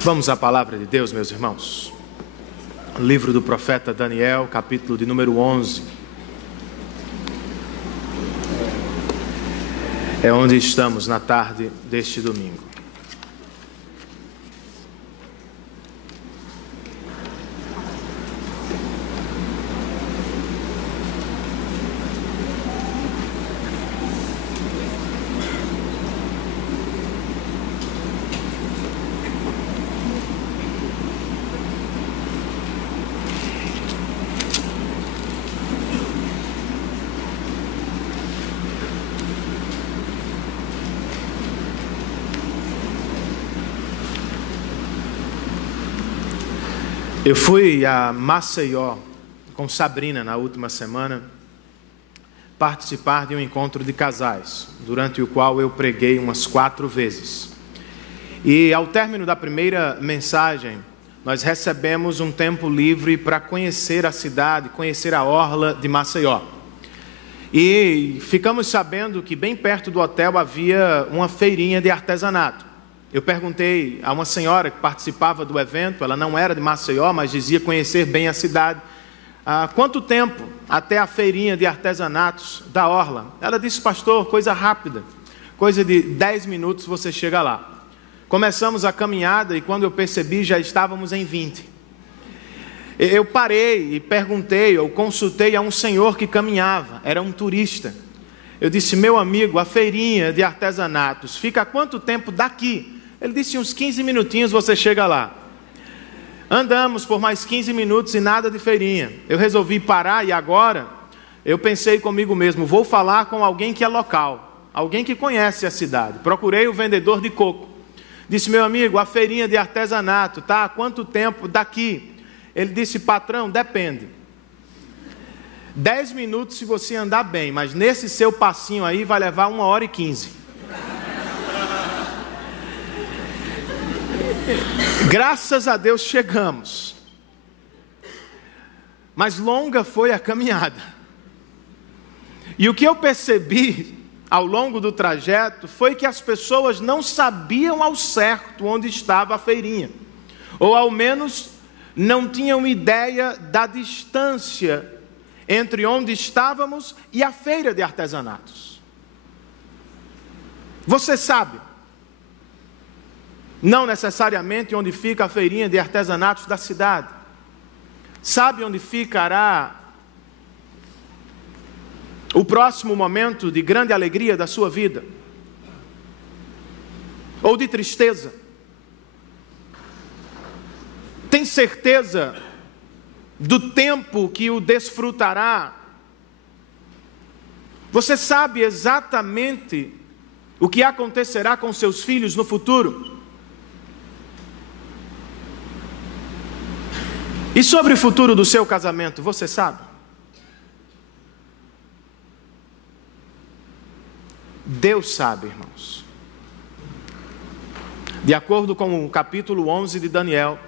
Vamos à palavra de Deus, meus irmãos. Livro do profeta Daniel, capítulo de número 11. É onde estamos na tarde deste domingo. Eu fui a Maceió com Sabrina na última semana participar de um encontro de casais, durante o qual eu preguei umas 4 vezes. E ao término da primeira mensagem, nós recebemos um tempo livre para conhecer a cidade, conhecer a orla de Maceió. E ficamos sabendo que bem perto do hotel havia uma feirinha de artesanato. Eu perguntei a uma senhora que participava do evento, ela não era de Maceió, mas dizia conhecer bem a cidade. Quanto tempo até a feirinha de artesanatos da orla? Ela disse, pastor, coisa rápida, coisa de 10 minutos você chega lá. Começamos a caminhada e quando eu percebi já estávamos em 20. Eu parei e perguntei, eu consultei a um senhor que caminhava, era um turista. Eu disse, meu amigo, a feirinha de artesanatos fica a quanto tempo daqui? Ele disse, uns 15 minutinhos você chega lá. Andamos por mais 15 minutos e nada de feirinha. Eu resolvi parar e agora eu pensei comigo mesmo, vou falar com alguém que é local, alguém que conhece a cidade. Procurei o vendedor de coco. Disse, meu amigo, a feirinha de artesanato está há quanto tempo daqui? Ele disse, patrão, depende. 10 minutos se você andar bem, mas nesse seu passinho aí vai levar 1h15. Graças a Deus chegamos, mas longa foi a caminhada. E o que eu percebi ao longo do trajeto foi que as pessoas não sabiam ao certo onde estava a feirinha, ou ao menos não tinham ideia da distância entre onde estávamos e a feira de artesanatos. Você sabe, não necessariamente onde fica a feirinha de artesanatos da cidade. Sabe onde ficará o próximo momento de grande alegria da sua vida? Ou de tristeza? Tem certeza do tempo que o desfrutará? Você sabe exatamente o que acontecerá com seus filhos no futuro? E sobre o futuro do seu casamento, você sabe? Deus sabe, irmãos. De acordo com o capítulo 11 de Daniel,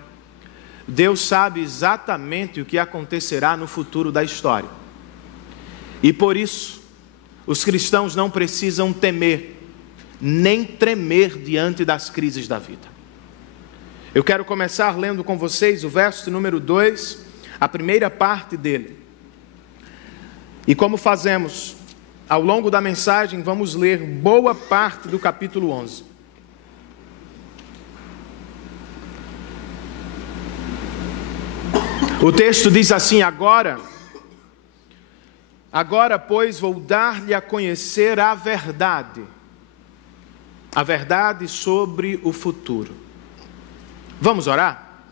Deus sabe exatamente o que acontecerá no futuro da história. E por isso, os cristãos não precisam temer, nem tremer diante das crises da vida. Eu quero começar lendo com vocês o verso número 2, a primeira parte dele. E como fazemos ao longo da mensagem, vamos ler boa parte do capítulo 11. O texto diz assim, agora, pois, vou dar-lhe a conhecer a verdade sobre o futuro. Vamos orar?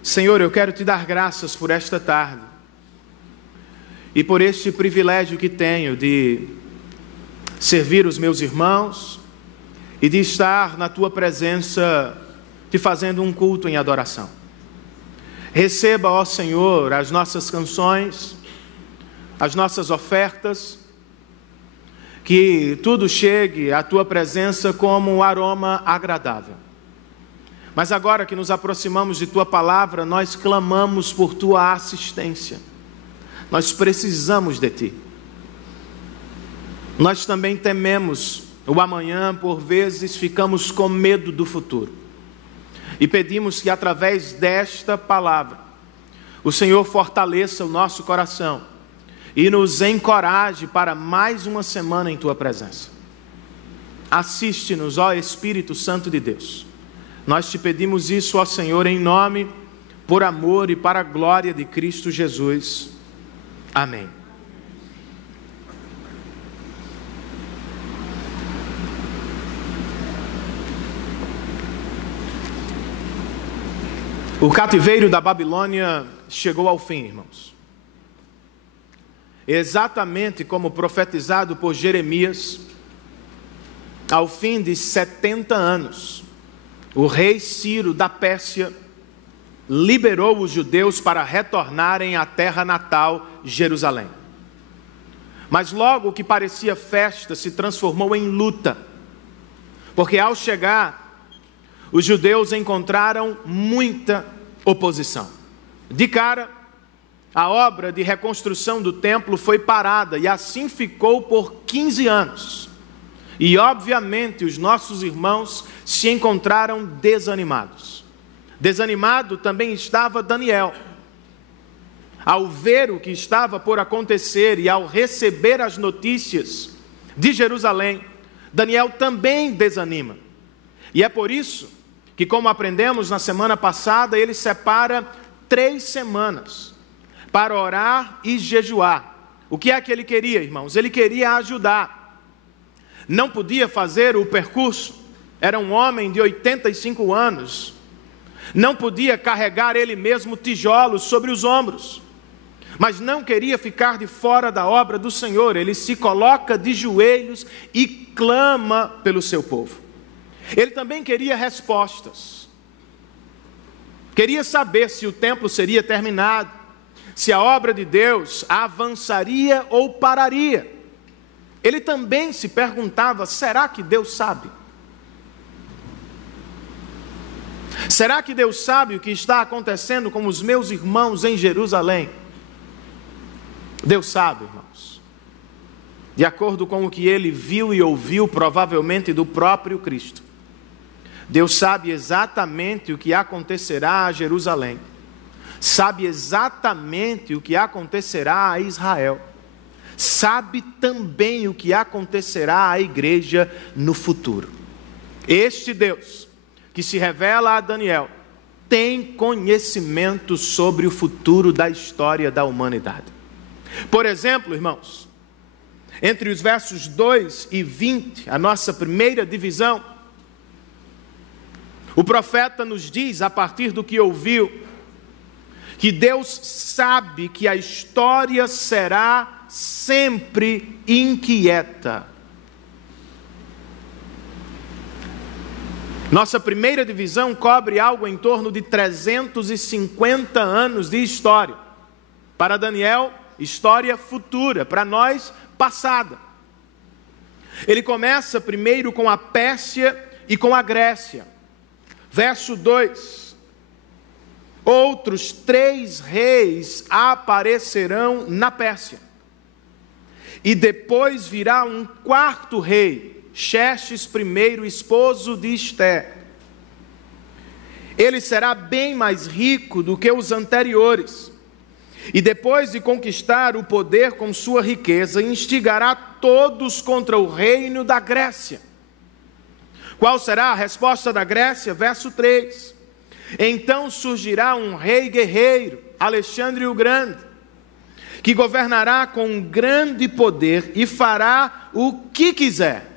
Senhor, eu quero te dar graças por esta tarde e por este privilégio que tenho de servir os meus irmãos e de estar na tua presença te fazendo um culto em adoração. Receba, ó Senhor, as nossas canções, as nossas ofertas, que tudo chegue à tua presença como um aroma agradável. Mas agora que nos aproximamos de tua palavra, nós clamamos por tua assistência. Nós precisamos de ti. Nós também tememos o amanhã, por vezes ficamos com medo do futuro. E pedimos que através desta palavra, o Senhor fortaleça o nosso coração e nos encoraje para mais uma semana em Tua presença. Assiste-nos, ó Espírito Santo de Deus. Nós te pedimos isso, ó Senhor, em nome, por amor e para a glória de Cristo Jesus. Amém. O cativeiro da Babilônia chegou ao fim, irmãos. Exatamente como profetizado por Jeremias, ao fim de 70 anos, o rei Ciro da Pérsia liberou os judeus para retornarem à terra natal, Jerusalém. Mas logo o que parecia festa se transformou em luta, porque ao chegar, os judeus encontraram muita oposição. De cara, a obra de reconstrução do templo foi parada e assim ficou por 15 anos. E obviamente os nossos irmãos se encontraram desanimados. Desanimado também estava Daniel. Ao ver o que estava por acontecer e ao receber as notícias de Jerusalém, Daniel também desanima. E é por isso que, como aprendemos na semana passada, ele separa 3 semanas para orar e jejuar. O que é que ele queria, irmãos? Ele queria ajudar. Não podia fazer o percurso, era um homem de 85 anos, não podia carregar ele mesmo tijolos sobre os ombros, mas não queria ficar de fora da obra do Senhor. Ele se coloca de joelhos e clama pelo seu povo. Ele também queria respostas, queria saber se o templo seria terminado, se a obra de Deus avançaria ou pararia. Ele também se perguntava, será que Deus sabe? Será que Deus sabe o que está acontecendo com os meus irmãos em Jerusalém? Deus sabe, irmãos. De acordo com o que ele viu e ouviu, provavelmente do próprio Cristo. Deus sabe exatamente o que acontecerá a Jerusalém. Sabe exatamente o que acontecerá a Israel. Sabe também o que acontecerá à igreja no futuro. Este Deus, que se revela a Daniel, tem conhecimento sobre o futuro da história da humanidade. Por exemplo, irmãos, entre os versos 2 e 20, a nossa primeira divisão, o profeta nos diz, a partir do que ouviu, que Deus sabe que a história será sempre inquieta. Nossa primeira divisão cobre algo em torno de 350 anos de história. Para Daniel, história futura, para nós, passada. Ele começa primeiro com a Pérsia e com a Grécia. Verso 2. Outros 3 reis aparecerão na Pérsia. E depois virá um 4º rei, Xerxes I, esposo de Esté. Ele será bem mais rico do que os anteriores. E depois de conquistar o poder com sua riqueza, instigará todos contra o reino da Grécia. Qual será a resposta da Grécia? Verso 3. Então surgirá um rei guerreiro, Alexandre o Grande, que governará com grande poder e fará o que quiser.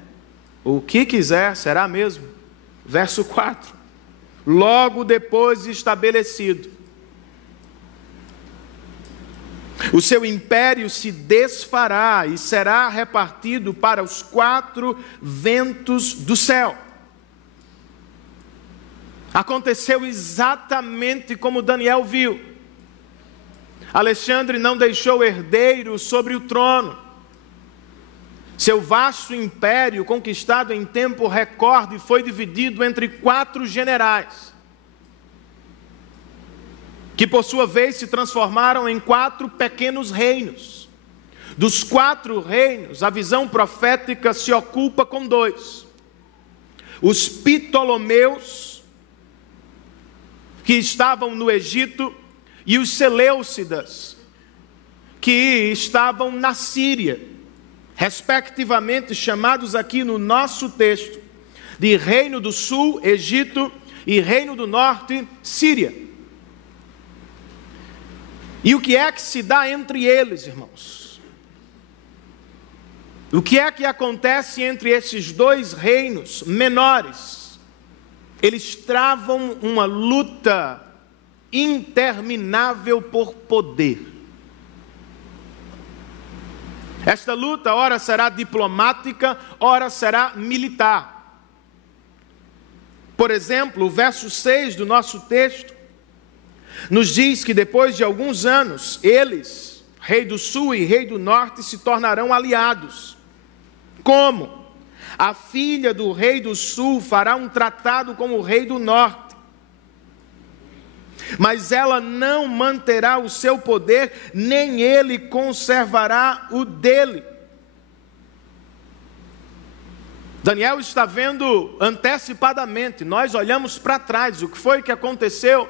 O que quiser será mesmo. Verso 4. Logo depois de estabelecido, o seu império se desfará e será repartido para os 4 ventos do céu. Aconteceu exatamente como Daniel viu. Alexandre não deixou herdeiro sobre o trono. Seu vasto império, conquistado em tempo recorde, foi dividido entre 4 generais, que por sua vez se transformaram em 4 pequenos reinos. Dos 4 reinos, a visão profética se ocupa com 2. Os Ptolomeus, que estavam no Egito, e os Seleucidas, que estavam na Síria, respectivamente chamados aqui no nosso texto de Reino do Sul, Egito, e Reino do Norte, Síria. E o que é que se dá entre eles, irmãos? O que é que acontece entre esses 2 reinos menores? Eles travam uma luta interminável por poder. Esta luta, ora será diplomática, ora será militar. Por exemplo, o verso 6 do nosso texto nos diz que depois de alguns anos, eles, rei do sul e rei do norte, se tornarão aliados. Como? A filha do rei do sul fará um tratado com o rei do norte, mas ela não manterá o seu poder, nem ele conservará o dele. Daniel está vendo antecipadamente, nós olhamos para trás, o que foi que aconteceu?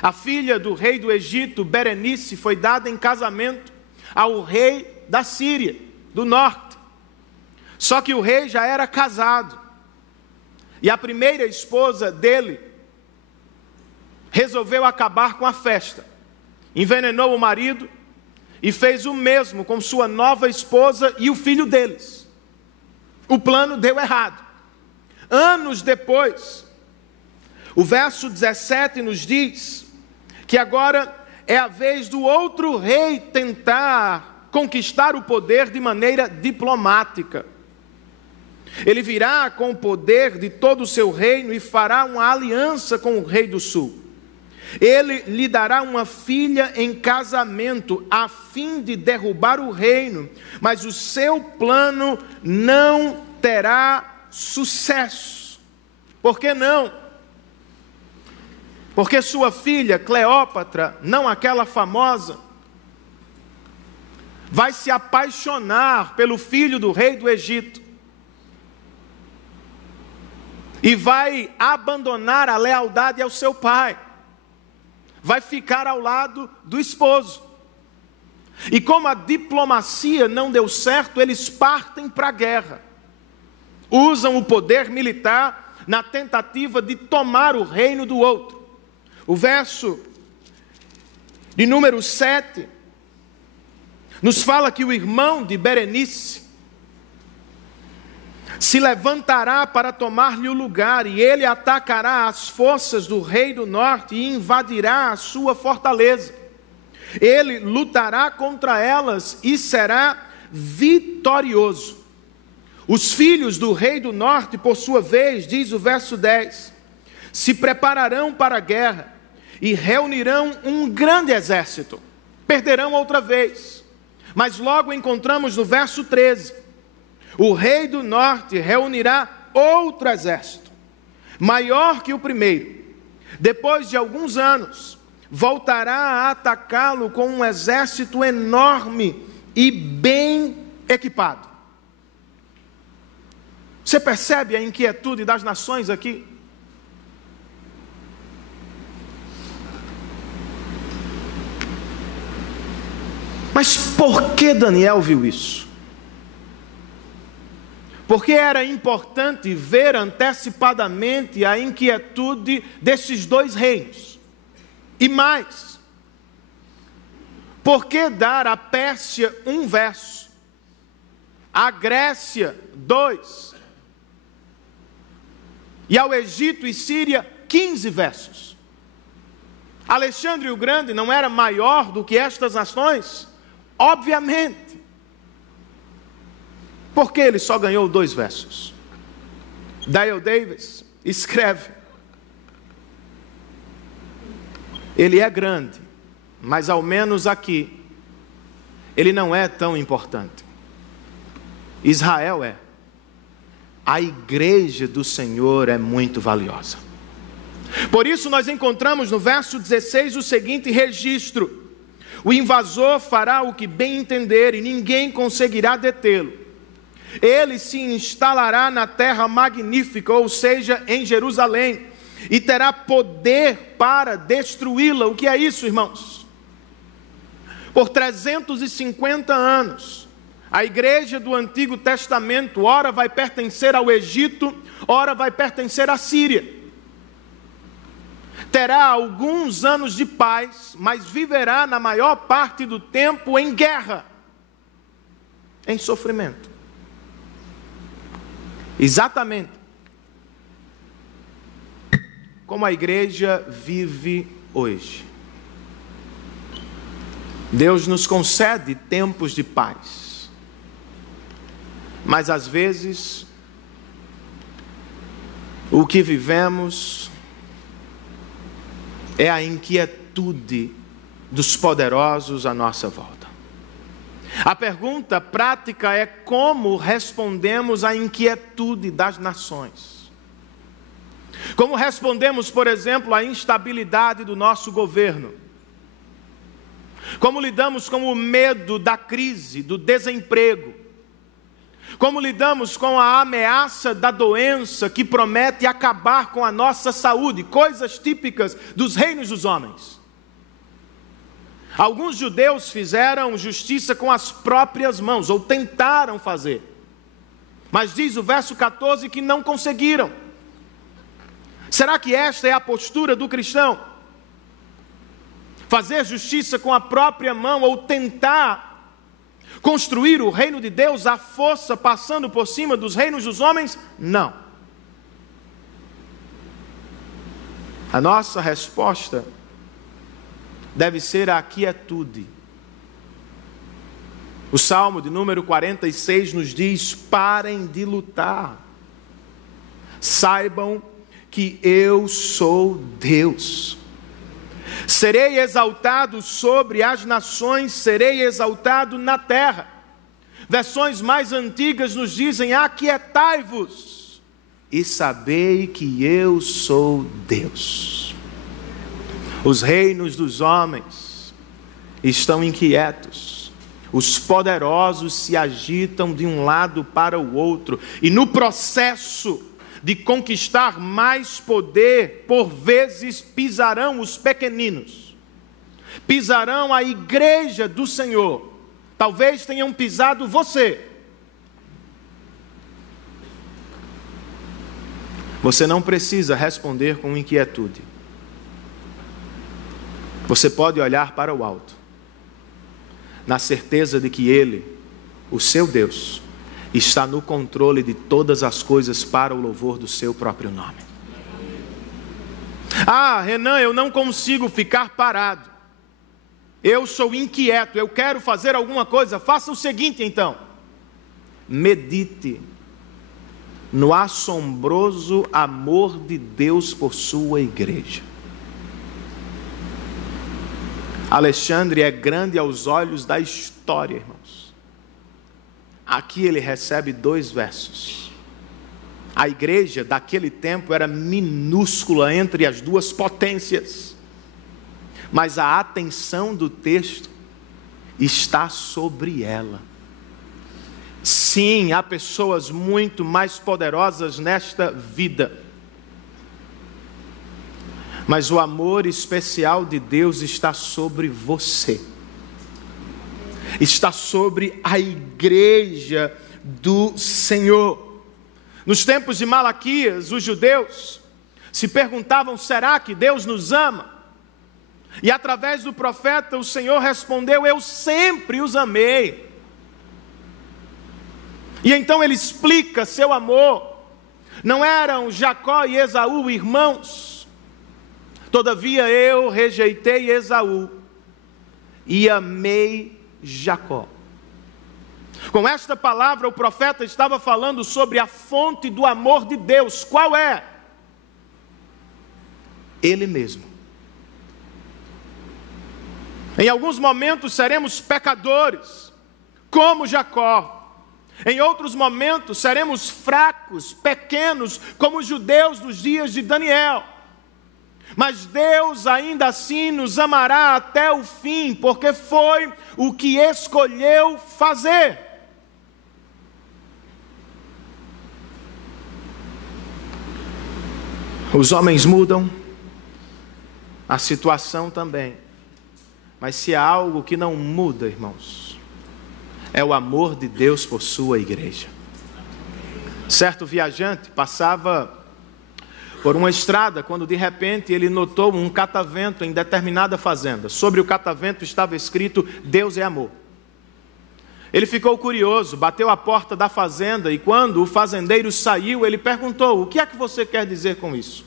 A filha do rei do Egito, Berenice, foi dada em casamento ao rei da Síria, do norte. Só que o rei já era casado, e a primeira esposa dele resolveu acabar com a festa, envenenou o marido e fez o mesmo com sua nova esposa e o filho deles. O plano deu errado. Anos depois, o verso 17 nos diz que agora é a vez do outro rei tentar conquistar o poder de maneira diplomática. Ele virá com o poder de todo o seu reino e fará uma aliança com o rei do sul. Ele lhe dará uma filha em casamento, a fim de derrubar o reino, mas o seu plano não terá sucesso. Por que não? Porque sua filha, Cleópatra, não aquela famosa, vai se apaixonar pelo filho do rei do Egito e vai abandonar a lealdade ao seu pai. Vai ficar ao lado do esposo. E como a diplomacia não deu certo, eles partem para a guerra. Usam o poder militar na tentativa de tomar o reino do outro. O verso de número 7 nos fala que o irmão de Berenice se levantará para tomar-lhe o lugar, e ele atacará as forças do rei do norte e invadirá a sua fortaleza. Ele lutará contra elas e será vitorioso. Os filhos do rei do norte, por sua vez, diz o verso 10, se prepararão para a guerra e reunirão um grande exército. Perderão outra vez. Mas logo encontramos no verso 13, o rei do norte reunirá outro exército, maior que o primeiro. Depois de alguns anos, voltará a atacá-lo com um exército enorme e bem equipado. Você percebe a inquietude das nações aqui? Mas por que Daniel viu isso? Porque era importante ver antecipadamente a inquietude desses 2 reinos. E mais, por que dar à Pérsia 1 verso, à Grécia 2, e ao Egito e Síria 15 versos? Alexandre o Grande não era maior do que estas nações? Obviamente. Por que ele só ganhou 2 versos? Dale Davis escreve: ele é grande, mas ao menos aqui, ele não é tão importante. Israel é. A igreja do Senhor é muito valiosa. Por isso nós encontramos no verso 16 o seguinte registro: O invasor fará o que bem entender e ninguém conseguirá detê-lo. Ele se instalará na terra magnífica, ou seja, em Jerusalém, e terá poder para destruí-la. O que é isso, irmãos? Por 350 anos, a igreja do Antigo Testamento, ora vai pertencer ao Egito, ora vai pertencer à Síria. Terá alguns anos de paz, mas viverá na maior parte do tempo em guerra, em sofrimento. Exatamente como a igreja vive hoje. Deus nos concede tempos de paz, mas às vezes o que vivemos é a inquietude dos poderosos à nossa volta. A pergunta prática é como respondemos à inquietude das nações. Como respondemos, por exemplo, à instabilidade do nosso governo? Como lidamos com o medo da crise, do desemprego? Como lidamos com a ameaça da doença que promete acabar com a nossa saúde? Coisas típicas dos reinos dos homens. Alguns judeus fizeram justiça com as próprias mãos, ou tentaram fazer. Mas diz o verso 14 que não conseguiram. Será que esta é a postura do cristão? Fazer justiça com a própria mão, ou tentar construir o reino de Deus à força, passando por cima dos reinos dos homens? Não. A nossa resposta deve ser a quietude. O Salmo de número 46 nos diz: parem de lutar, saibam que eu sou Deus. Serei exaltado sobre as nações, serei exaltado na terra. Versões mais antigas nos dizem: aquietai-vos e sabei que eu sou Deus. Os reinos dos homens estão inquietos, os poderosos se agitam de um lado para o outro, e no processo de conquistar mais poder, por vezes pisarão os pequeninos, pisarão a igreja do Senhor, talvez tenham pisado você. Você não precisa responder com inquietude. Você pode olhar para o alto, na certeza de que Ele, o seu Deus, está no controle de todas as coisas para o louvor do seu próprio nome. Ah, Renan, eu não consigo ficar parado. Eu sou inquieto, eu quero fazer alguma coisa. Faça o seguinte então: medite no assombroso amor de Deus por sua igreja. Alexandre é grande aos olhos da história, irmãos. Aqui ele recebe 2 versos. A igreja daquele tempo era minúscula entre as duas potências, mas a atenção do texto está sobre ela. Sim, há pessoas muito mais poderosas nesta vida, mas o amor especial de Deus está sobre você, está sobre a igreja do Senhor. Nos tempos de Malaquias, os judeus se perguntavam: será que Deus nos ama? E através do profeta o Senhor respondeu: eu sempre os amei. E então ele explica seu amor. Não eram Jacó e Esaú irmãos? Todavia eu rejeitei Esaú e amei Jacó. Com esta palavra o profeta estava falando sobre a fonte do amor de Deus. Qual é? Ele mesmo. Em alguns momentos seremos pecadores, como Jacó. Em outros momentos seremos fracos, pequenos, como os judeus dos dias de Daniel. Mas Deus ainda assim nos amará até o fim, porque foi o que escolheu fazer. Os homens mudam, a situação também. Mas se há algo que não muda, irmãos, é o amor de Deus por sua igreja. Certo viajante passava por uma estrada, quando de repente ele notou um catavento em determinada fazenda. Sobre o catavento estava escrito: Deus é amor. Ele ficou curioso, bateu a porta da fazenda e quando o fazendeiro saiu, ele perguntou: o que é que você quer dizer com isso?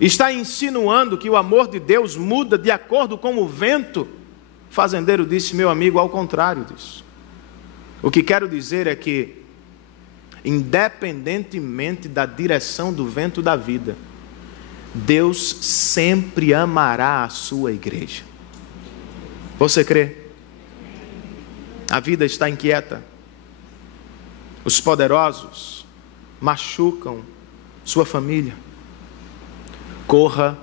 Está insinuando que o amor de Deus muda de acordo com o vento? O fazendeiro disse: meu amigo, ao contrário disso. O que quero dizer é que, independentemente da direção do vento da vida, Deus sempre amará a sua igreja. Você crê? A vida está inquieta. Os poderosos machucam sua família. Corra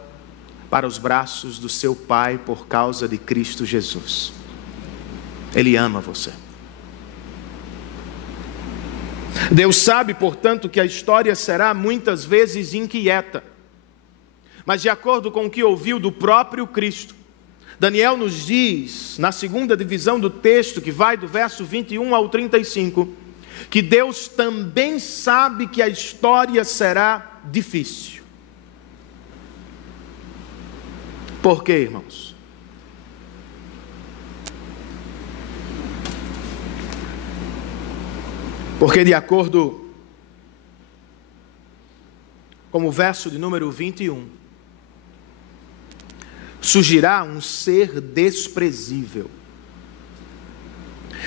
para os braços do seu Pai por causa de Cristo Jesus. Ele ama você. Deus sabe, portanto, que a história será muitas vezes inquieta. Mas de acordo com o que ouviu do próprio Cristo, Daniel nos diz, na segunda divisão do texto, que vai do verso 21 ao 35, que Deus também sabe que a história será difícil. Por quê, irmãos? Porque de acordo com o verso de número 21, surgirá um ser desprezível,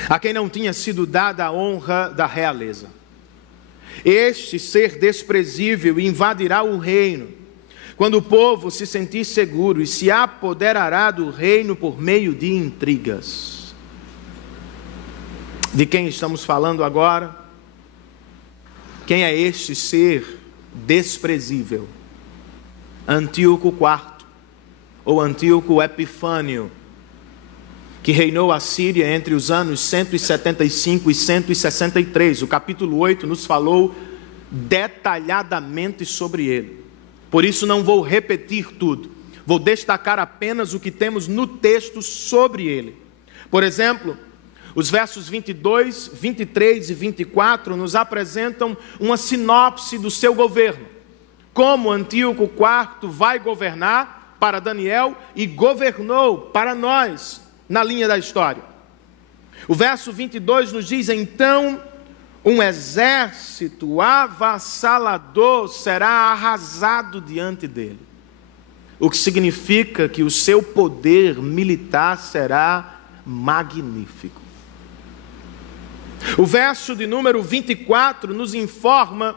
a quem não tinha sido dada a honra da realeza. Este ser desprezível invadirá o reino, quando o povo se sentir seguro, e se apoderará do reino por meio de intrigas. De quem estamos falando agora? Quem é este ser desprezível? Antíoco IV, ou Antíoco Epifânio, que reinou a Síria entre os anos 175 e 163. O capítulo 8 nos falou detalhadamente sobre ele. Por isso não vou repetir tudo. Vou destacar apenas o que temos no texto sobre ele. Por exemplo, os versos 22, 23 e 24 nos apresentam uma sinopse do seu governo. Como Antíoco IV vai governar para Daniel e governou para nós na linha da história. O verso 22 nos diz: então um exército avassalador será arrasado diante dele. O que significa que o seu poder militar será magnífico. O verso de número 24 nos informa,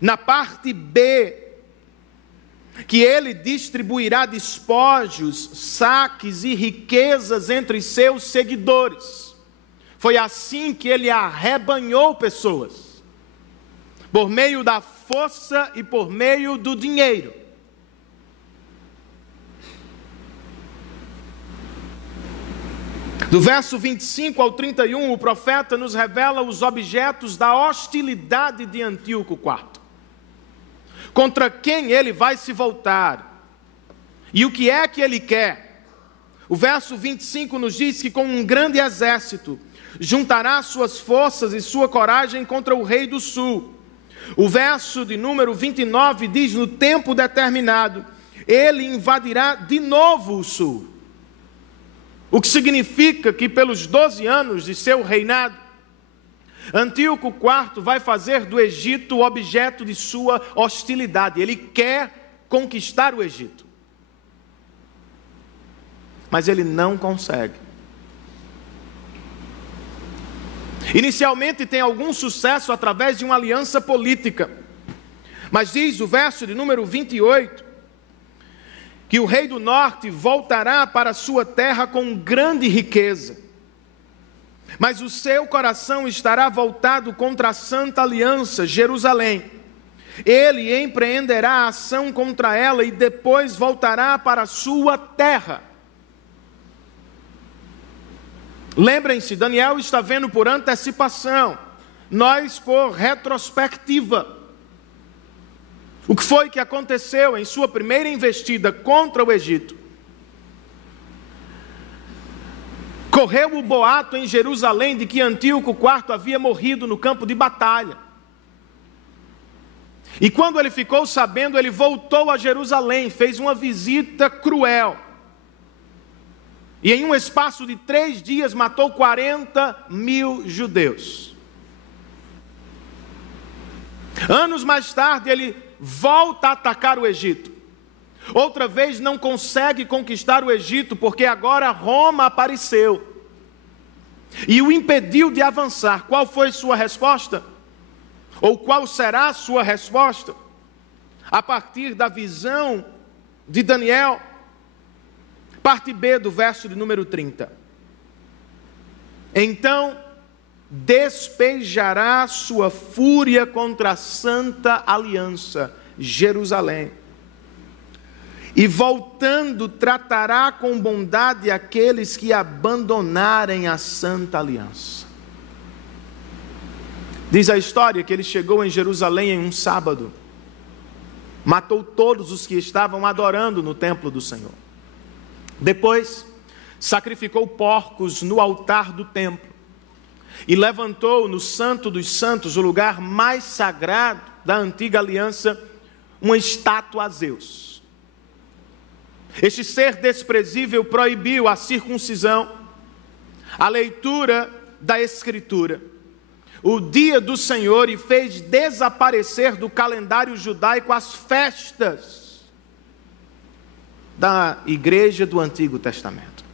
na parte B, que ele distribuirá despojos, saques e riquezas entre seus seguidores. Foi assim que ele arrebanhou pessoas, por meio da força e por meio do dinheiro. Do verso 25 ao 31, o profeta nos revela os objetos da hostilidade de Antíoco IV. Contra quem ele vai se voltar? E o que é que ele quer? O verso 25 nos diz que com um grande exército juntará suas forças e sua coragem contra o rei do sul. O verso de número 29 diz: no tempo determinado, ele invadirá de novo o sul. O que significa que pelos 12 anos de seu reinado, Antíoco IV vai fazer do Egito o objeto de sua hostilidade. Ele quer conquistar o Egito, mas ele não consegue. Inicialmente tem algum sucesso através de uma aliança política, mas diz o verso de número 28, que o rei do norte voltará para a sua terra com grande riqueza, mas o seu coração estará voltado contra a santa aliança, Jerusalém. ele empreenderá ação contra ela e depois voltará para a sua terra. Lembrem-se, Daniel está vendo por antecipação, nós por retrospectiva. O que foi que aconteceu em sua primeira investida contra o Egito? Correu o boato em Jerusalém de que Antíoco IV havia morrido no campo de batalha. E quando ele ficou sabendo, ele voltou a Jerusalém, fez uma visita cruel. E em um espaço de 3 dias matou 40.000 judeus. Anos mais tarde ele volta a atacar o Egito. Outra vez não consegue conquistar o Egito, porque agora Roma apareceu e o impediu de avançar. Qual foi sua resposta? Ou qual será a sua resposta? A partir da visão de Daniel, parte B do verso de número 30. Então despejará sua fúria contra a santa aliança, Jerusalém, e voltando tratará com bondade aqueles que abandonarem a santa aliança. Diz a história que ele chegou em Jerusalém em um sábado, matou todos os que estavam adorando no templo do Senhor. Depois, sacrificou porcos no altar do templo e levantou no Santo dos Santos, o lugar mais sagrado da antiga aliança, uma estátua a Zeus. Este ser desprezível proibiu a circuncisão, a leitura da Escritura, o dia do Senhor, e fez desaparecer do calendário judaico as festas da igreja do Antigo Testamento.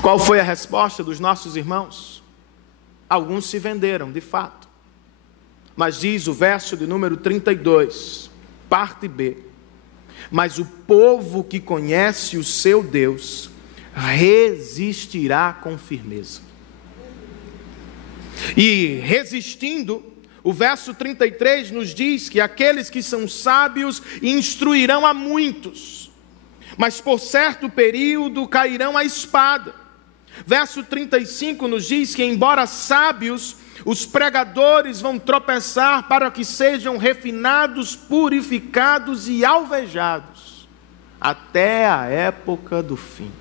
Qual foi a resposta dos nossos irmãos? Alguns se venderam, de fato. Mas diz o verso de número 32, parte B: mas o povo que conhece o seu Deus resistirá com firmeza. E resistindo, o verso 33 nos diz que aqueles que são sábios instruirão a muitos, mas por certo período cairão a espada. Verso 35 nos diz que, embora sábios, os pregadores vão tropeçar para que sejam refinados, purificados e alvejados até a época do fim.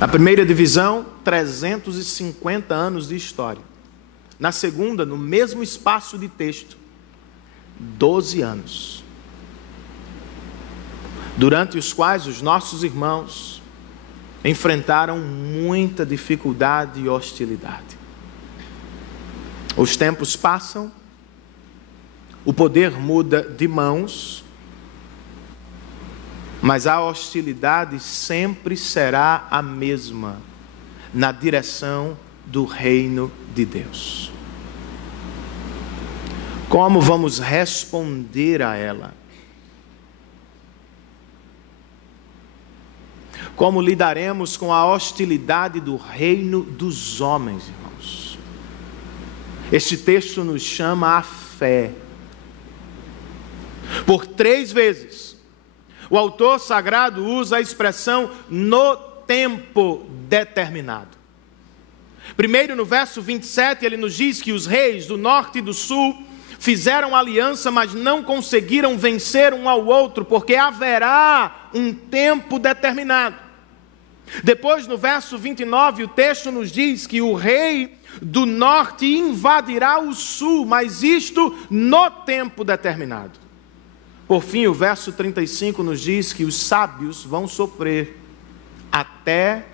Na primeira divisão, 350 anos de história. Na segunda, no mesmo espaço de texto, 12 anos. Durante os quais os nossos irmãos enfrentaram muita dificuldade e hostilidade. Os tempos passam, o poder muda de mãos, mas a hostilidade sempre será a mesma, na direção do reino de Deus. Como vamos responder a ela? Como lidaremos com a hostilidade do reino dos homens, irmãos? Este texto nos chama à fé. Por 3 vezes, o autor sagrado usa a expressão no tempo determinado. Primeiro, no verso 27, ele nos diz que os reis do norte e do sul fizeram aliança, mas não conseguiram vencer um ao outro, porque haverá um tempo determinado. Depois, no verso 29, o texto nos diz que o rei do norte invadirá o sul, mas isto no tempo determinado. Por fim, o verso 35 nos diz que os sábios vão sofrer até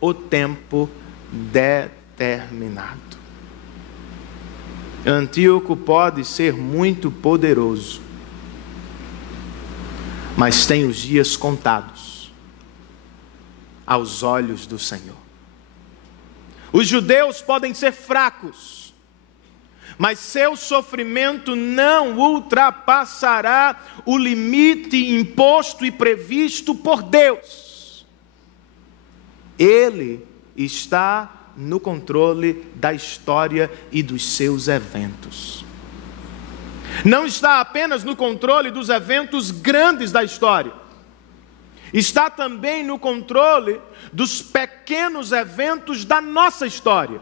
o tempo determinado. Antíoco pode ser muito poderoso, mas tem os dias contados aos olhos do Senhor. Os judeus podem ser fracos, mas seu sofrimento não ultrapassará o limite imposto e previsto por Deus. Ele está no controle da história e dos seus eventos. Não está apenas no controle dos eventos grandes da história, está também no controle dos pequenos eventos da nossa história.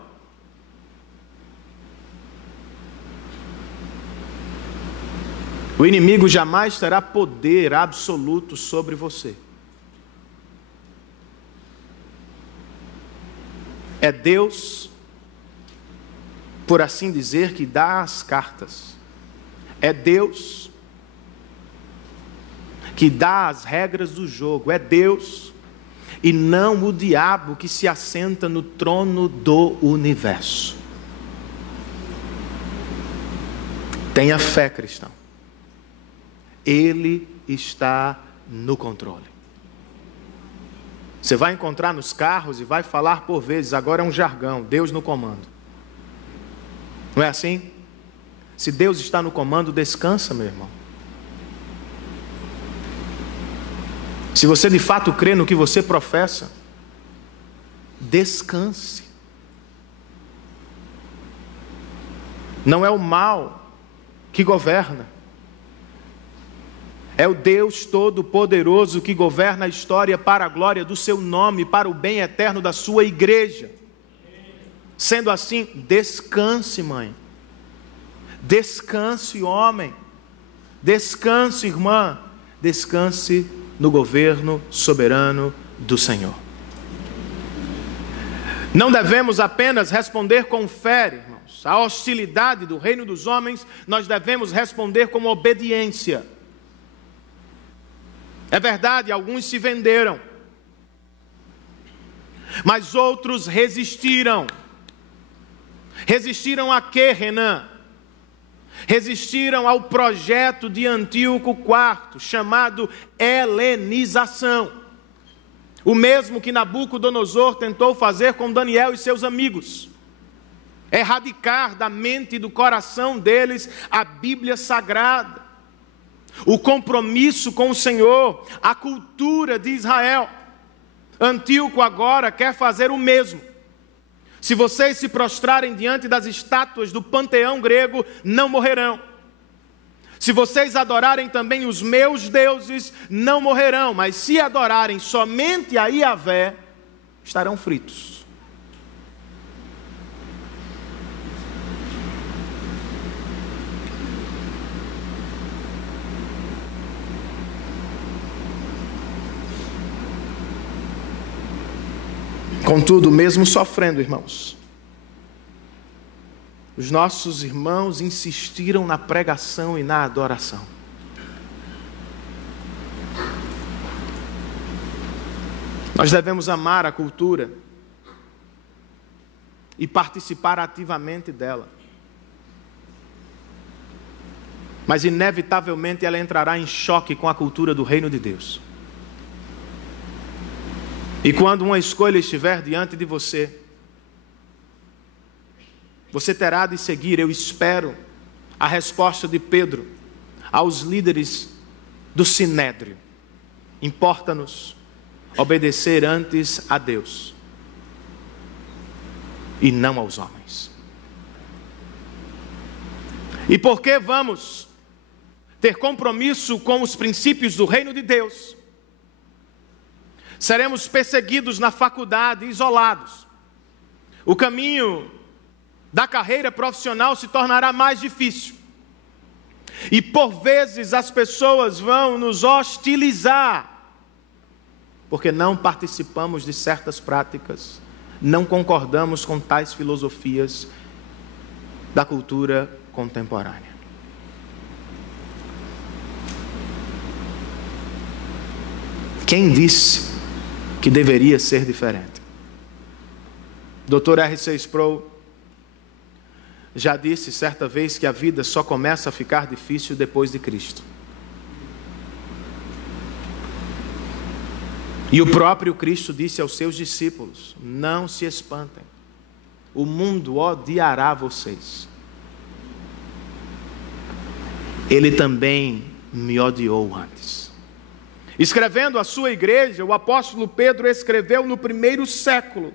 O inimigo jamais terá poder absoluto sobre você. É Deus, por assim dizer, que dá as cartas. É Deus que dá as regras do jogo. É Deus e não o diabo que se assenta no trono do universo. Tenha fé, cristão. Ele está no controle. Você vai encontrar nos carros e vai falar por vezes, agora é um jargão, Deus no comando. Não é assim? Se Deus está no comando, descansa, meu irmão. Se você de fato crê no que você professa, descanse. Não é o mal que governa. É o Deus Todo-Poderoso que governa a história para a glória do seu nome, para o bem eterno da sua igreja. Sendo assim, descanse, mãe. Descanse, homem. Descanse, irmã. Descanse no governo soberano do Senhor. Não devemos apenas responder com fé, irmãos. A hostilidade do reino dos homens, nós devemos responder com obediência. É verdade, alguns se venderam, mas outros resistiram. Resistiram a quê, Renan? Resistiram ao projeto de Antíoco IV, chamado helenização. O mesmo que Nabucodonosor tentou fazer com Daniel e seus amigos. Erradicar da mente e do coração deles a Bíblia Sagrada, o compromisso com o Senhor, a cultura de Israel. Antíoco agora quer fazer o mesmo. Se vocês se prostrarem diante das estátuas do panteão grego, não morrerão. Se vocês adorarem também os meus deuses, não morrerão. Mas se adorarem somente a Yahvé, estarão fritos. Contudo, mesmo sofrendo, irmãos, os nossos irmãos insistiram na pregação e na adoração. Nós devemos amar a cultura e participar ativamente dela. Mas inevitavelmente ela entrará em choque com a cultura do reino de Deus. E quando uma escolha estiver diante de você, você terá de seguir, eu espero, a resposta de Pedro aos líderes do Sinédrio. Importa-nos obedecer antes a Deus e não aos homens. E por que vamos ter compromisso com os princípios do reino de Deus? Seremos perseguidos na faculdade, isolados. O caminho da carreira profissional se tornará mais difícil. E por vezes as pessoas vão nos hostilizar, porque não participamos de certas práticas, não concordamos com tais filosofias da cultura contemporânea. Quem disse que deveria ser diferente? Dr. R.C. Sproul já disse certa vez que a vida só começa a ficar difícil depois de Cristo. E o próprio Cristo disse aos seus discípulos: não se espantem, o mundo odiará vocês. Ele também me odiou antes. Escrevendo à sua igreja, o apóstolo Pedro escreveu no primeiro século,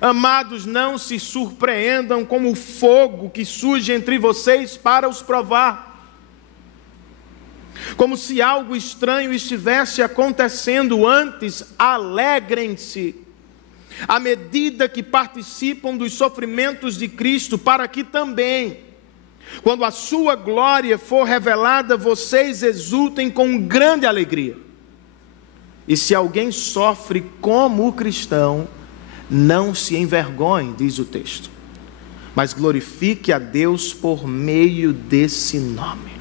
Amados, não se surpreendam com o fogo que surge entre vocês para os provar, como se algo estranho estivesse acontecendo. Antes, alegrem-se à medida que participam dos sofrimentos de Cristo, para que também, quando a sua glória for revelada, vocês exultem com grande alegria. E se alguém sofre como cristão, não se envergonhe, diz o texto, mas glorifique a Deus por meio desse nome.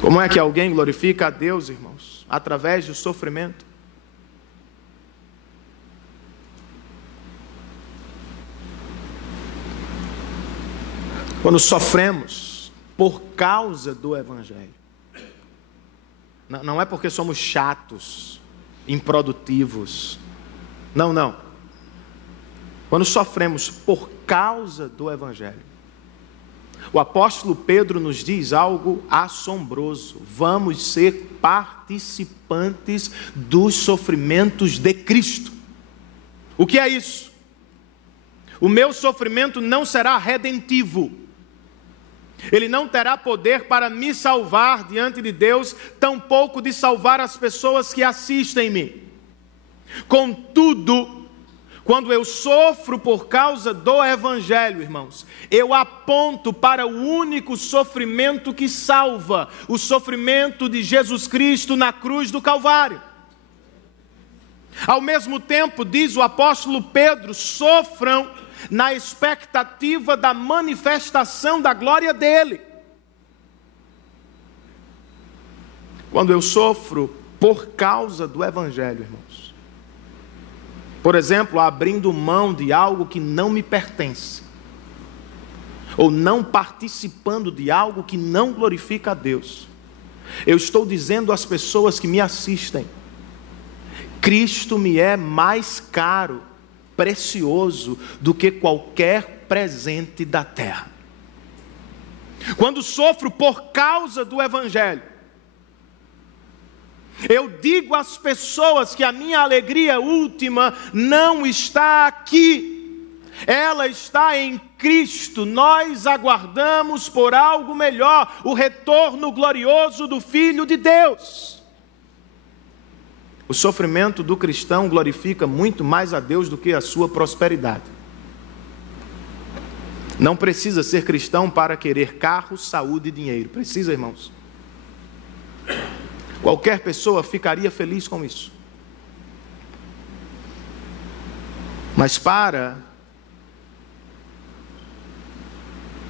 Como é que alguém glorifica a Deus, irmãos? Através do sofrimento. Quando sofremos por causa do Evangelho. Não é porque somos chatos, improdutivos. Não. Quando sofremos por causa do Evangelho, o apóstolo Pedro nos diz algo assombroso: vamos ser participantes dos sofrimentos de Cristo. O que é isso? O meu sofrimento não será redentivo. Ele não terá poder para me salvar diante de Deus, tampouco de salvar as pessoas que assistem-me. Contudo, quando eu sofro por causa do Evangelho, irmãos, eu aponto para o único sofrimento que salva, o sofrimento de Jesus Cristo na cruz do Calvário. Ao mesmo tempo, diz o apóstolo Pedro, sofram na expectativa da manifestação da glória dele. Quando eu sofro por causa do Evangelho, irmãos, por exemplo, abrindo mão de algo que não me pertence, ou não participando de algo que não glorifica a Deus, eu estou dizendo às pessoas que me assistem: Cristo me é mais caro, precioso do que qualquer presente da terra. Quando sofro por causa do Evangelho, eu digo às pessoas que a minha alegria última não está aqui, ela está em Cristo. Nós aguardamos por algo melhor, o retorno glorioso do Filho de Deus. O sofrimento do cristão glorifica muito mais a Deus do que a sua prosperidade. Não precisa ser cristão para querer carro, saúde e dinheiro. Precisa, irmãos? Qualquer pessoa ficaria feliz com isso. Mas para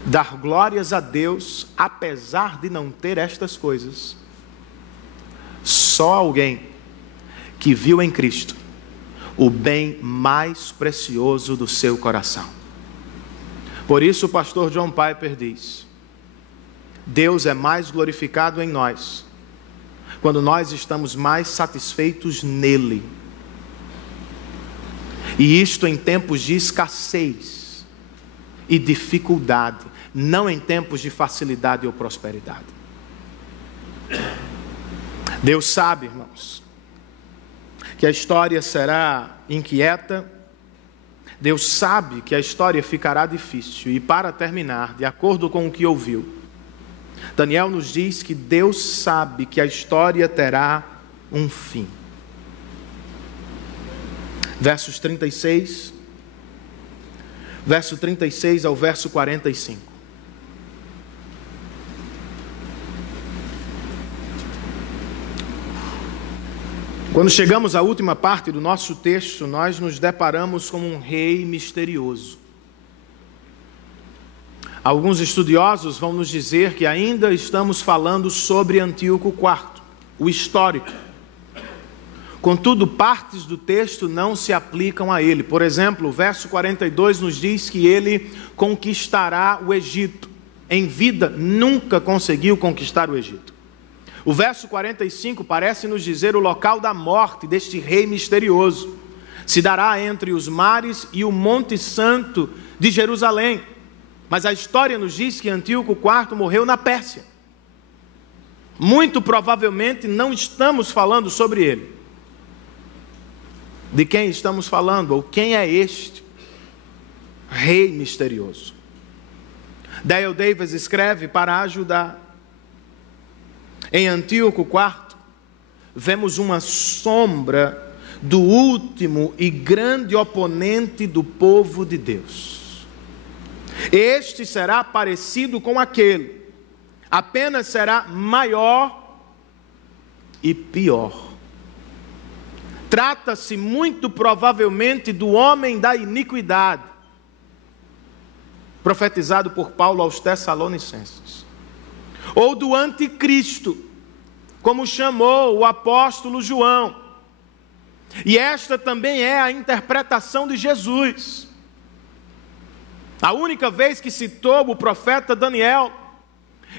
dar glórias a Deus, apesar de não ter estas coisas, só alguém que viu em Cristo o bem mais precioso do seu coração. Por isso o pastor John Piper diz: Deus é mais glorificado em nós quando nós estamos mais satisfeitos nele. E isto em tempos de escassez e dificuldade, não em tempos de facilidade ou prosperidade. Deus sabe, irmãos, que a história será inquieta. Deus sabe que a história ficará difícil. E para terminar, de acordo com o que ouviu, Daniel nos diz que Deus sabe que a história terá um fim. Verso 36 ao verso 45. Quando chegamos à última parte do nosso texto, nós nos deparamos com um rei misterioso. Alguns estudiosos vão nos dizer que ainda estamos falando sobre Antíoco IV, o histórico. Contudo, partes do texto não se aplicam a ele. Por exemplo, o verso 42 nos diz que ele conquistará o Egito. Em vida, nunca conseguiu conquistar o Egito. O verso 45 parece nos dizer o local da morte deste rei misterioso. Se dará entre os mares e o Monte Santo de Jerusalém. Mas a história nos diz que Antíoco IV morreu na Pérsia. Muito provavelmente não estamos falando sobre ele. de quem estamos falando, ou quem é este rei misterioso. Dale Davis escreve para ajudar. Em Antíoco IV, vemos uma sombra do último e grande oponente do povo de Deus. Este será parecido com aquele, apenas será maior e pior. Trata-se muito provavelmente do homem da iniquidade, profetizado por Paulo aos Tessalonicenses, ou do anticristo, como chamou o apóstolo João. E esta também é a interpretação de Jesus. A única vez que citou o profeta Daniel,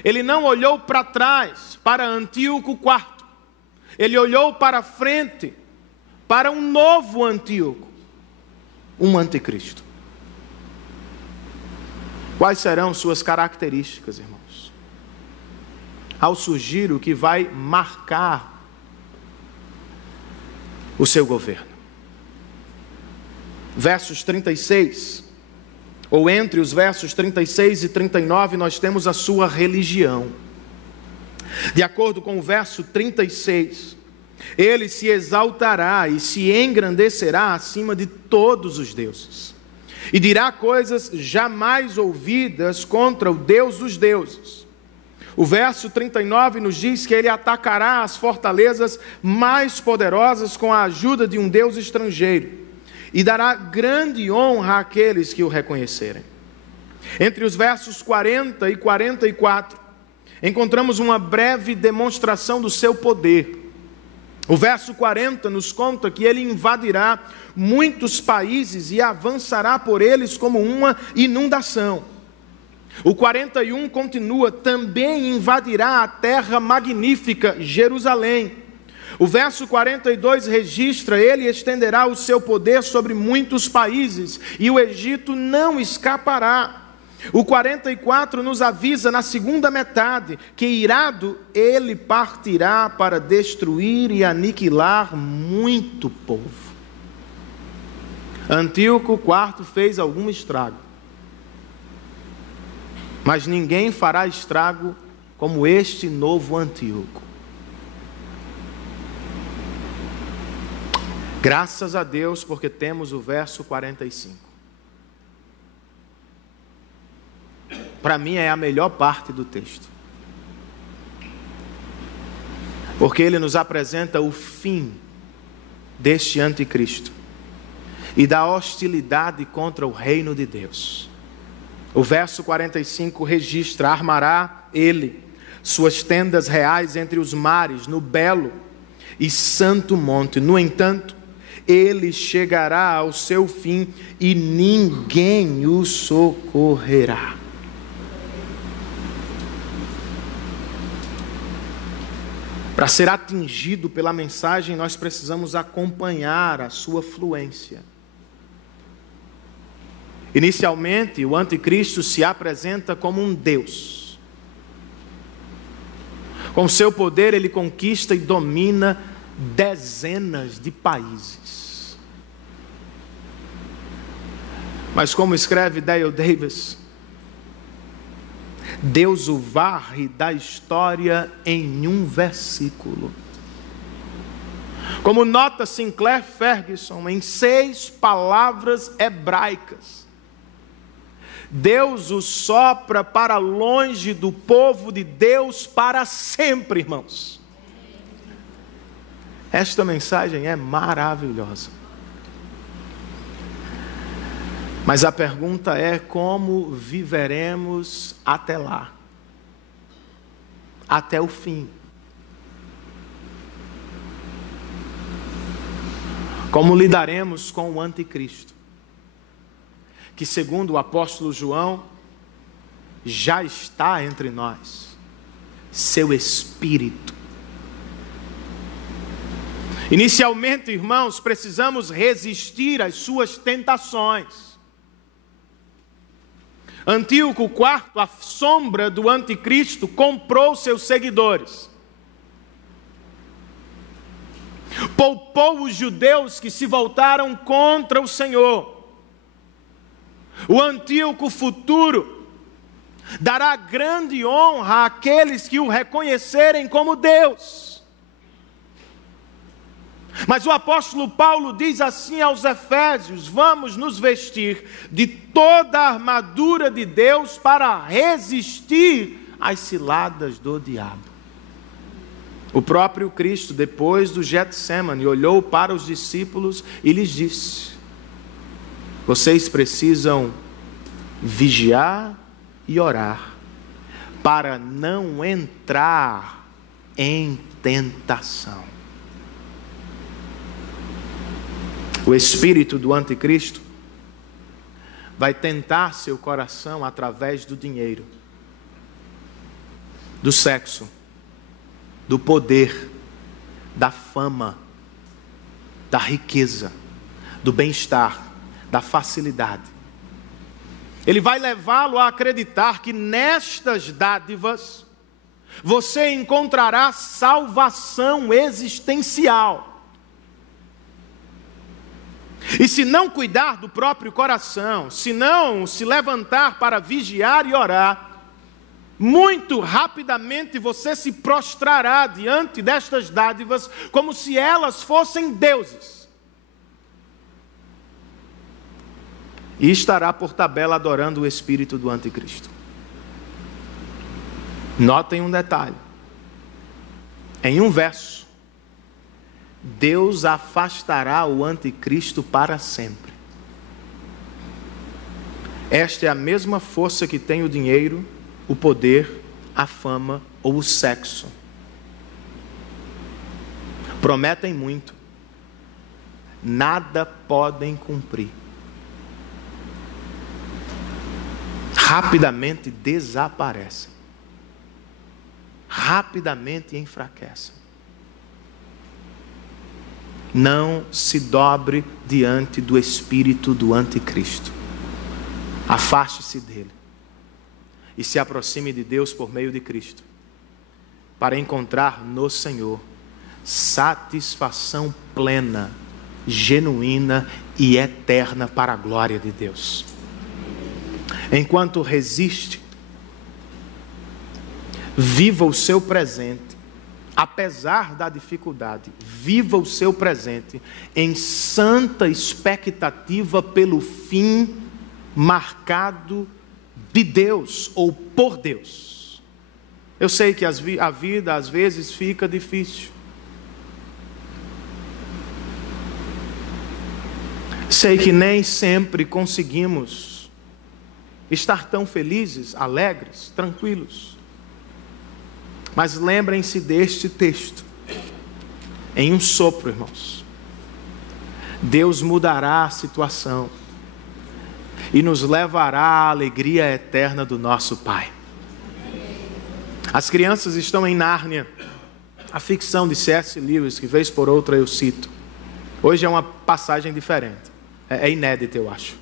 ele não olhou para trás, para Antíoco IV. Ele olhou para frente, para um novo Antíoco, um anticristo. Quais serão suas características, irmãos? Ao surgir o que vai marcar o seu governo. Versos 36, ou entre os versos 36 e 39, nós temos a sua religião. De acordo com o verso 36, ele se exaltará e se engrandecerá acima de todos os deuses, e dirá coisas jamais ouvidas contra o Deus dos deuses. O verso 39 nos diz que ele atacará as fortalezas mais poderosas com a ajuda de um Deus estrangeiro, e dará grande honra àqueles que o reconhecerem. Entre os versos 40 e 44, encontramos uma breve demonstração do seu poder. O verso 40 nos conta que ele invadirá muitos países e avançará por eles como uma inundação. O 41 continua: também invadirá a terra magnífica, Jerusalém. O verso 42 registra: ele estenderá o seu poder sobre muitos países, e o Egito não escapará. O 44 nos avisa na segunda metade que, irado, ele partirá para destruir e aniquilar muito povo. Antíoco IV fez algum estrago, mas ninguém fará estrago como este novo Antíoco. Graças a Deus, porque temos o verso 45. Para mim é a melhor parte do texto, porque ele nos apresenta o fim deste anticristo e da hostilidade contra o reino de Deus. O verso 45 registra: armará ele suas tendas reais entre os mares, no belo e santo monte. No entanto, ele chegará ao seu fim e ninguém o socorrerá. Para ser atingido pela mensagem, nós precisamos acompanhar a sua fluência. Inicialmente, o anticristo se apresenta como um Deus. Com seu poder, ele conquista e domina dezenas de países. Mas como escreve Dale Davis, Deus o varre da história em um versículo. Como nota Sinclair Ferguson, em 6 palavras hebraicas, Deus o sopra para longe do povo de Deus para sempre, irmãos. Esta mensagem é maravilhosa. Mas a pergunta é: como viveremos até lá? Até o fim. Como lidaremos com o anticristo, que segundo o apóstolo João, já está entre nós, seu espírito. Inicialmente, irmãos, precisamos resistir às suas tentações. Antíoco IV, a sombra do anticristo, comprou seus seguidores. poupou os judeus que se voltaram contra o Senhor. O Antíoco futuro dará grande honra àqueles que o reconhecerem como Deus. Mas o apóstolo Paulo diz assim aos Efésios: vamos nos vestir de toda a armadura de Deus para resistir às ciladas do diabo. O próprio Cristo, depois do Getsemane, olhou para os discípulos e lhes disse: vocês precisam vigiar e orar para não entrar em tentação. O espírito do anticristo vai tentar seu coração através do dinheiro, do sexo, do poder, da fama, da riqueza, do bem-estar, da facilidade. Ele vai levá-lo a acreditar que nestas dádivas você encontrará salvação existencial. E se não cuidar do próprio coração, se não se levantar para vigiar e orar, muito rapidamente você se prostrará diante destas dádivas como se elas fossem deuses. E estará por tabela adorando o espírito do anticristo. Notem um detalhe. Em um verso, Deus afastará o anticristo para sempre. Esta é a mesma força que tem o dinheiro, o poder, a fama ou o sexo. Prometem muito, nada podem cumprir. Rapidamente desaparecem. Rapidamente enfraquecem. Não se dobre diante do espírito do anticristo. Afaste-se dele e se aproxime de Deus por meio de Cristo, para encontrar no Senhor satisfação plena, genuína e eterna para a glória de Deus. Enquanto resiste, viva o seu presente. Apesar da dificuldade, viva o seu presente em santa expectativa pelo fim marcado de Deus ou por Deus. Eu sei que a vida às vezes fica difícil. Sei que nem sempre conseguimos estar tão felizes, alegres, tranquilos. Mas lembrem-se deste texto. Em um sopro, irmãos, Deus mudará a situação e nos levará à alegria eterna do nosso Pai. As crianças estão em Nárnia, a ficção de C.S. Lewis, que vez por outra eu cito. Hoje é uma passagem diferente, é inédita, eu acho.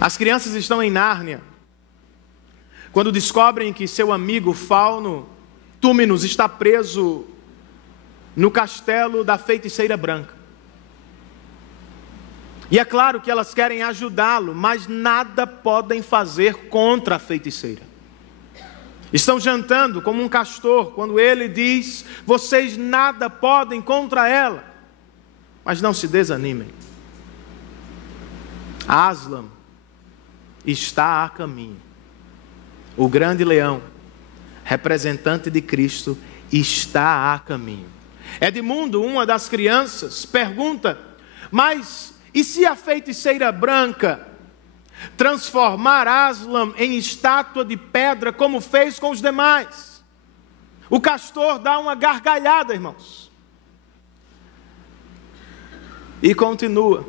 As crianças estão em Nárnia quando descobrem que seu amigo Fauno Túmenos está preso no castelo da feiticeira branca. E é claro que elas querem ajudá-lo, mas nada podem fazer contra a feiticeira. Estão jantando como um castor, quando ele diz: vocês nada podem contra ela. Mas não se desanimem. Aslan está a caminho. O grande leão, representante de Cristo, está a caminho. Edmundo, uma das crianças, pergunta: mas e se a feiticeira branca transformar Aslan em estátua de pedra, como fez com os demais? O castor dá uma gargalhada, irmãos, e continua: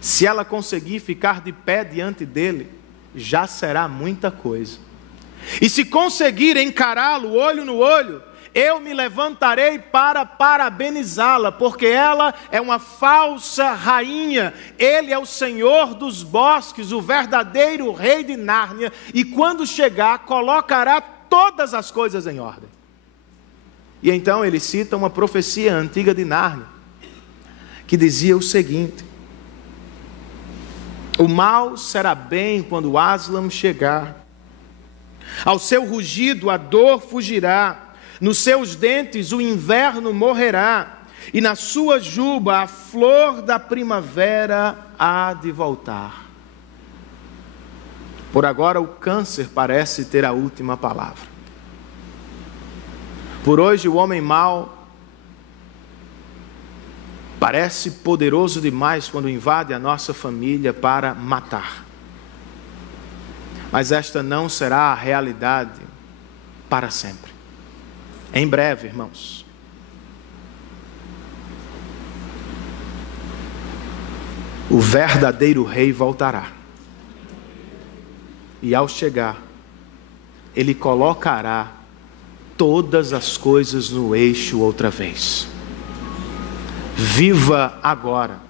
se ela conseguir ficar de pé diante dele, já será muita coisa. E se conseguir encará-lo olho no olho, eu me levantarei para parabenizá-la, porque ela é uma falsa rainha, ele é o Senhor dos bosques, o verdadeiro rei de Nárnia, e quando chegar, colocará todas as coisas em ordem. E então ele cita uma profecia antiga de Nárnia, que dizia o seguinte: o mal será bem quando Aslan chegar. Ao seu rugido a dor fugirá, nos seus dentes o inverno morrerá, e na sua juba a flor da primavera há de voltar. Por agora o câncer parece ter a última palavra. Por hoje o homem mau parece poderoso demais quando invade a nossa família para matar. Mas esta não será a realidade para sempre. Em breve, irmãos, o verdadeiro rei voltará. E ao chegar, ele colocará todas as coisas no eixo outra vez. Viva agora,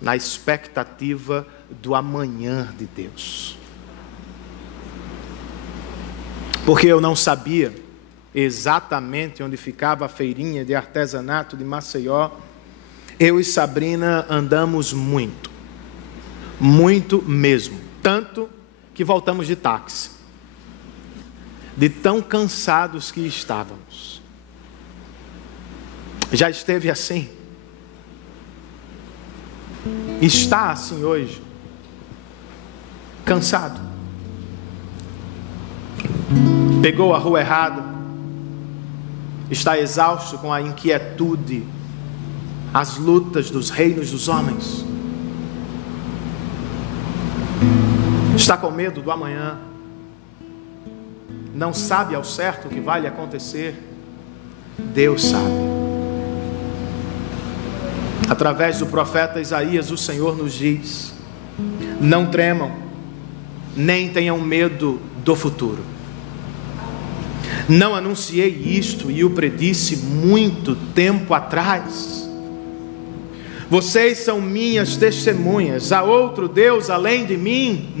na expectativa do amanhã de Deus. Porque eu não sabia exatamente onde ficava a feirinha de artesanato de Maceió, eu e Sabrina andamos muito mesmo, tanto que voltamos de táxi, de tão cansados que estávamos. Já esteve assim? Está assim hoje? Cansado? Pegou a rua errada? Está exausto com a inquietude, as lutas dos reinos dos homens? Está com medo do amanhã? Não sabe ao certo o que vai lhe acontecer? Deus sabe. Através do profeta Isaías, o Senhor nos diz: não tremam, nem tenham medo do futuro. Não anunciei isto e o predisse muito tempo atrás? Vocês são minhas testemunhas. Há outro Deus além de mim?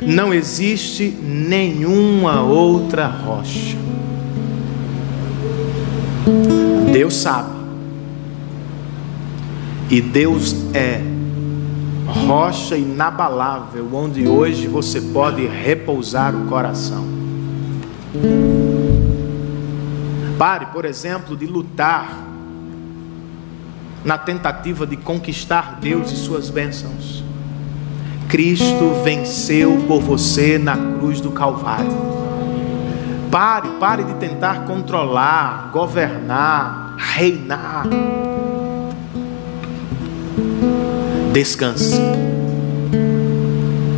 Não existe nenhuma outra rocha. Deus sabe. E Deus é rocha inabalável, onde hoje você pode repousar o coração. Pare, por exemplo, de lutar na tentativa de conquistar Deus e suas bênçãos. Cristo venceu por você na cruz do Calvário. Pare de tentar controlar, governar, reinar. Descanse.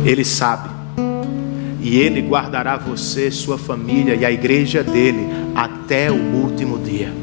Ele sabe. E Ele guardará você, sua família e a igreja dele até o último dia.